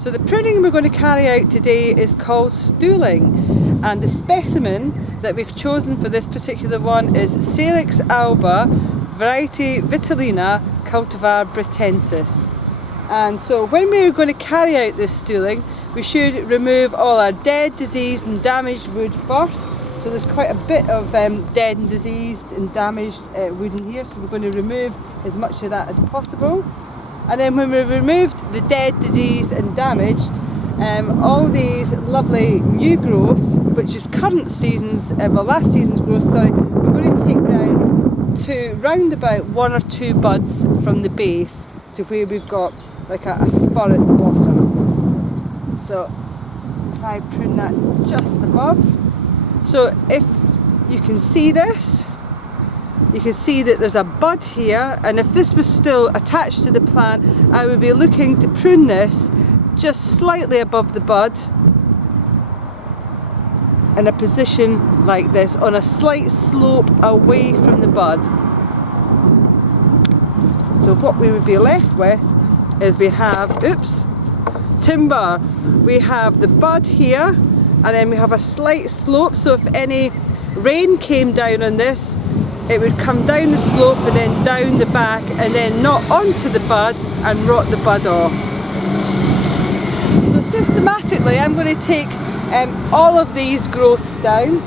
So the pruning we're going to carry out today is called stooling, and the specimen that we've chosen for this particular one is Salix alba, variety vitellina, cultivar Britzensis. And so when we're going to carry out this stooling, we should remove all our dead, diseased and damaged wood first. So there's quite a bit of dead and diseased and damaged wood in here, so we're going to remove as much of that as possible. And then when we've removed the dead, diseased and damaged, all these lovely new growths, which is current season's, last season's growth, sorry, we're going to take down to round about 1 or 2 buds from the base to where we've got like a spur at the bottom. So if I prune that just above. So if you can see this, you can see that there's a bud here, and if this was still attached to the plant, I would be looking to prune this just slightly above the bud in a position like this, on a slight slope away from the bud. So what we would be left with is we have, timber. We have the bud here, and then we have a slight slope, so if any rain came down on this, it would come down the slope and then down the back and then not onto the bud and rot the bud off. So systematically I'm going to take all of these growths down.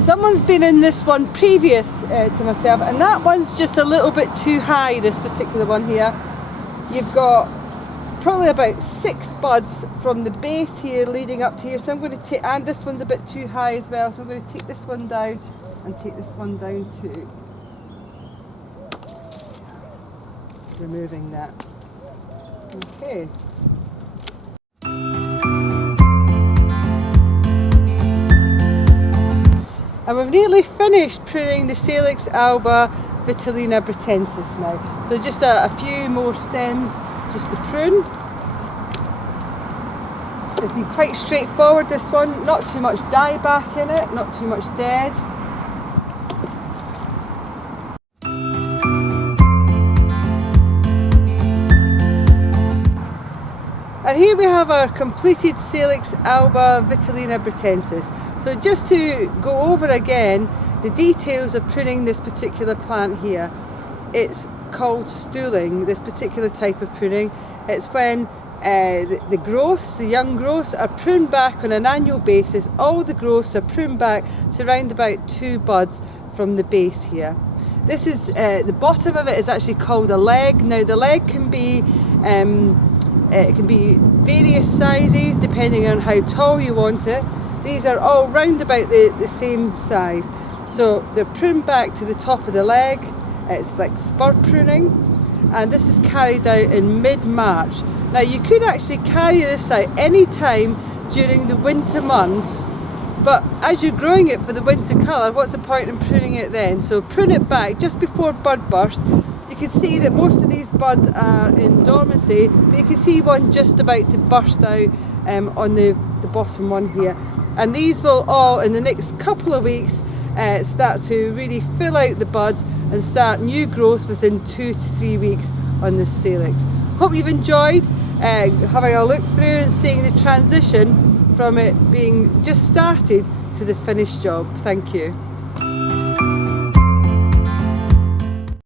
Someone's been in this one previous to myself, and that one's just a little bit too high, this particular one here. You've got probably about 6 buds from the base here leading up to here, so I'm going to take, and this one's a bit too high as well, so I'm going to take this one down and take this one down too. Removing that. Okay. And we've nearly finished pruning the Salix alba vitellina Britzensis now. So just a few more stems just to prune. It's been quite straightforward, this one. Not too much dieback in it, not too much dead. And here we have our completed Salix alba vitellina Britzensis. So just to go over again the details of pruning this particular plant here, it's called stooling, this particular type of pruning. It's when the growths, the young growths, are pruned back on an annual basis. All the growths are pruned back to around about 2 buds from the base here. This is, the bottom of it is actually called a leg. Now the leg can be it can be various sizes depending on how tall you want it. These are all round about the same size. So they're pruned back to the top of the leg. It's like spur pruning, and this is carried out in mid-March. Now you could actually carry this out any time during the winter months, but as you're growing it for the winter colour, what's the point in pruning it then? So prune it back just before bud burst. You can see that most of these buds are in dormancy, but you can see one just about to burst out on the bottom one here. And these will all, in the next couple of weeks, start to really fill out the buds and start new growth within 2 to 3 weeks on this Salix. Hope you've enjoyed having a look through and seeing the transition from it being just started to the finished job. Thank you.